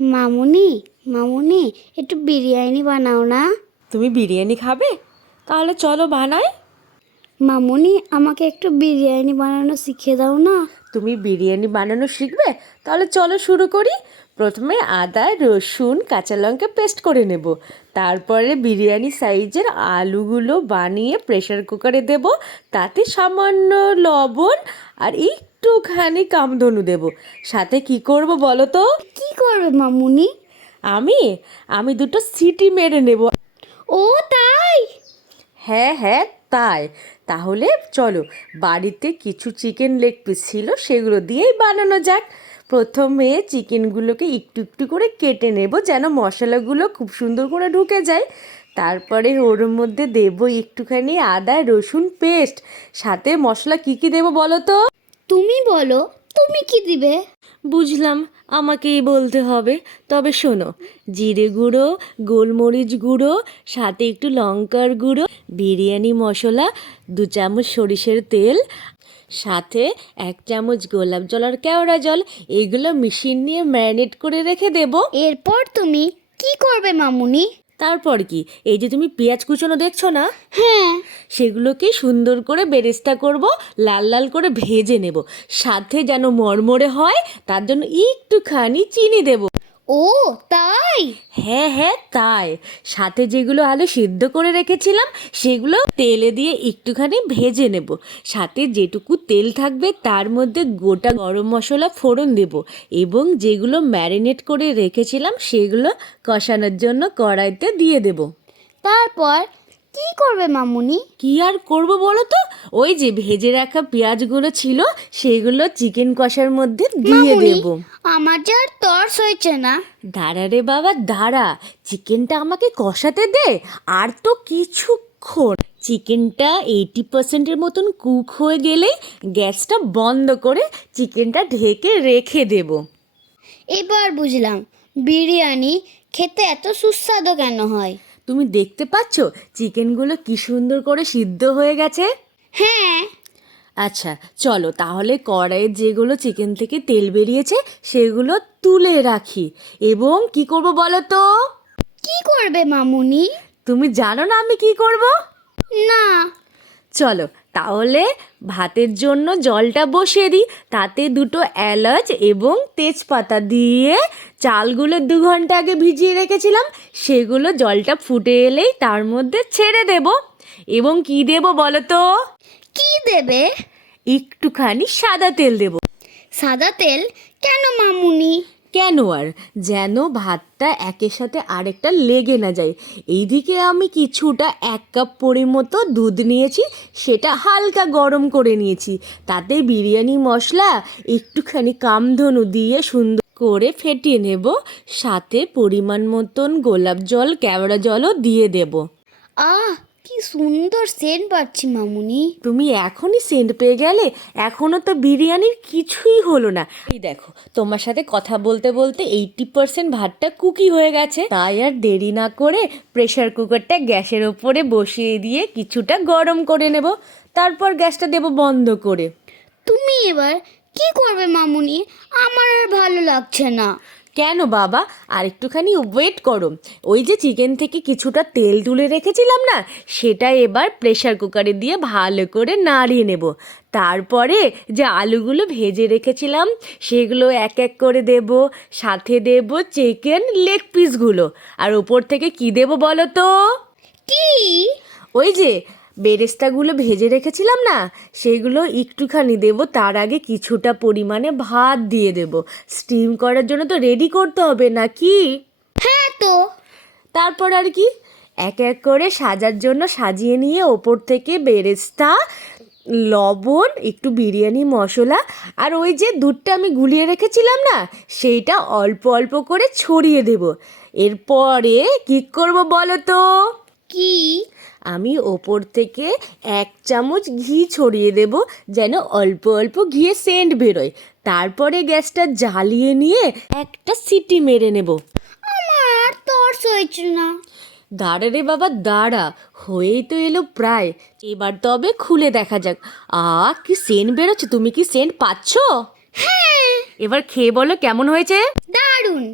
মামুনি মামুনি একটু বিরিয়ানি বানাও না। তুমি বিরিয়ানি খাবে? তাহলে চলো বানাই। মামুনি আমাকে একটু বিরিয়ানি বানানো শিখিয়ে দাও না। তুমি বিরিয়ানি বানানো শিখবে? তাহলে চলো শুরু করি। প্রথমে আদা রসুন কাঁচা লঙ্কা পেস্ট করে নেব। তারপরে বিরিয়ানি সাইজের আলুগুলো বানিয়ে প্রেশার কুকারে দেব তাতে সামান্য লবণ আর একটুখানি কামধনু দেব। সাথে কি করব বলো তো? কি করবে মামুনি? আমি আমি দুটো সিটি মেরে নেব। ও তাই? হ্যাঁ হ্যাঁ তাই। তাহলে চলো বাড়িতে কিছু চিকেন লেগ পিস ছিল সেগুলো দিয়েই বানানো যাক। প্রথমে চিকেনগুলোকে একটু একটু করে কেটে নেব যেন মশলাগুলো খুব সুন্দর করে ঢুকে যায়। তারপরে ওর মধ্যে দেব একটুখানি আদা রসুন পেস্ট। সাথে মশলা কী কী দেবো বলো তো? তুমি বলো তুমি কি দিবে? বুঝলাম আমাকেই বলতে হবে। তবে শোনো জিরে গুঁড়ো গোলমরিচ গুঁড়ো সাথে একটু লঙ্কার গুঁড়ো বিরিয়ানি মশলা দু চামচ সরিষের তেল সাথে এক চামচ গোলাপ জল আর কেওড়া জল এগুলো মেশিন নিয়ে ম্যারিনেট করে রেখে দেবো। এরপর তুমি কি করবে মামুনি? তারপর কি? এই যে তুমি পেঁয়াজ কুচোনো দেখছ না? হ্যাঁ। সেগুলোকে সুন্দর করে বেরেস্তা করব লাল লাল করে ভেজে নেব। সাথে যেন মরমরে হয় তার জন্য একটুখানি চিনি দেব। ও তাই? হ্যাঁ হ্যাঁ তাই। সাথে যেগুলো আলু সিদ্ধ করে রেখেছিলাম সেগুলো তেলে দিয়ে একটুখানি ভেজে নেব। সাথে যেটুকু তেল থাকবে তার মধ্যে গোটা গরম মশলা ফোড়ন দেব এবং যেগুলো ম্যারিনেট করে রেখেছিলাম সেগুলো কষানোর জন্য কড়াইতে দিয়ে দেব। তারপর কি করবে মামুনি? কি আর করব বলো তো ওই যে ভেজে রাখা পেঁয়াজগুলো ছিল সেগুলো চিকেন কষার মধ্যে দিয়ে মামুনি দেব। আমার যে আর তর্স হয়েছে না। দাঁড়া রে বাবা দাঁড়া। চিকেনটা আমাকে কষাতে দে আর তো কিছুক্ষণ। চিকেনটা এইটি পার্সেন্টের মতন কুক হয়ে গেলেই গ্যাসটা বন্ধ করে চিকেনটা ঢেকে রেখে দেব। এবার বুঝলাম বিরিয়ানি খেতে এত সুস্বাদু কেন হয়? তুমি দেখতে পাচ্ছ চিকেনগুলো কি সুন্দর করে সিদ্ধ হয়ে গেছে? হ্যাঁ। আচ্ছা চলো তাহলে কড়াইয়ের যেগুলো চিকেন থেকে তেল বেরিয়েছে সেগুলো তুলে রাখি। এবং কি করব বলো তো? কি করবে মামুনি? তুমি জানো না আমি কি করব? না। চলো তাহলে ভাতের জন্য জলটা বসিয়ে দিই। তাতে দুটো এলাচ এবং তেজপাতা দিয়ে চালগুলো দু ঘণ্টা আগে ভিজিয়ে রেখেছিলাম। সেগুলো জলটা ফুটে এলেই তার মধ্যে ছেড়ে দেব। এবং কি দেব বলো তো? কি দেবে? একটুখানি সাদা তেল দেব। সাদা তেল? কেন মামুনি? কেন আর? যেন ভাতটা একের সাথে আরেকটা লেগে না যায়। এইদিকে আমি কিছুটা এক কাপ পরিমতো দুধ নিয়েছি, সেটা হালকা গরম করে নিয়েছি। তাতে বিরিয়ানি মশলা একটুখানি কামধনু দিয়ে সুন্দর করে ফেটিয়ে নেব, সাথে পরিমাণ মতন গোলাপ জল কেওড়া জলও দিয়ে দেব। আহ কি সুন্দর সেন্ট পাচ্ছি মামুনি। তুমি এখনই সেন্ট পেয়ে গেলে এখনও তো বিরিয়ানির কিছুই হলো না। এই দেখো তোমার সাথে কথা বলতে বলতে এইটি পার্সেন্ট ভাতটা কুকি হয়ে গেছে। তাই আর দেরি না করে প্রেশার কুকারটা গ্যাসের ওপরে বসিয়ে দিয়ে কিছুটা গরম করে নেব। তারপর গ্যাসটা দেব বন্ধ করে। তুমি এবার কি করবে মামুনি? আমার আর ভালো লাগছে না। কেন বাবা? আর একটুখানি ওয়েট করো। ওই যে চিকেন থেকে কিছুটা তেল তুলে রেখেছিলাম না সেটা এবার প্রেশার কুকারে দিয়ে ভালো করে নাড়িয়ে নেব। তারপরে যে আলুগুলো ভেজে রেখেছিলাম সেগুলো এক এক করে দেব সাথে দেব চিকেন লেগ পিসগুলো আর ওপর থেকে কি দেব বলো তো? কি? ওই যে বেরেস্তাগুলো ভেজে রেখেছিলাম না সেগুলো একটুখানি দেব তার আগে কিছুটা পরিমাণে ভাত দিয়ে দেব। স্টিম করার জন্য তো রেডি করতে হবে না কি হ্যাঁ তো। তারপর আর কি? এক এক করে সাজার জন্য সাজিয়ে নিয়ে ওপর থেকে বেরেস্তা লবণ একটু বিরিয়ানি মশলা আর ওই যে দুধটা আমি গুলিয়ে রেখেছিলাম না সেইটা অল্প অল্প করে ছড়িয়ে দেব। এরপরে কি করব বলো তো? কি? আমি ওপর থেকে এক চামচ ঘি ছড়িয়ে দেব যেন অল্প অল্প ঘিয়ে সেন্ট বেরোয়। তারপরে গ্যাসটা জ্বালিয়ে নিয়ে একটা সিটি মেরে নেব। আমার তর্স হয়েছে না। দাঁড়া রে বাবা দাঁড়া। হয়েই তো এলো প্রায়। এবার তবে খুলে দেখা যাক। আ কি সেন্ট বেরোচ্ছে? তুমি কি সেন্ট পাচ্ছ? হ্যাঁ। এবার খেয়ে বলো কেমন হয়েছে। দারুণ।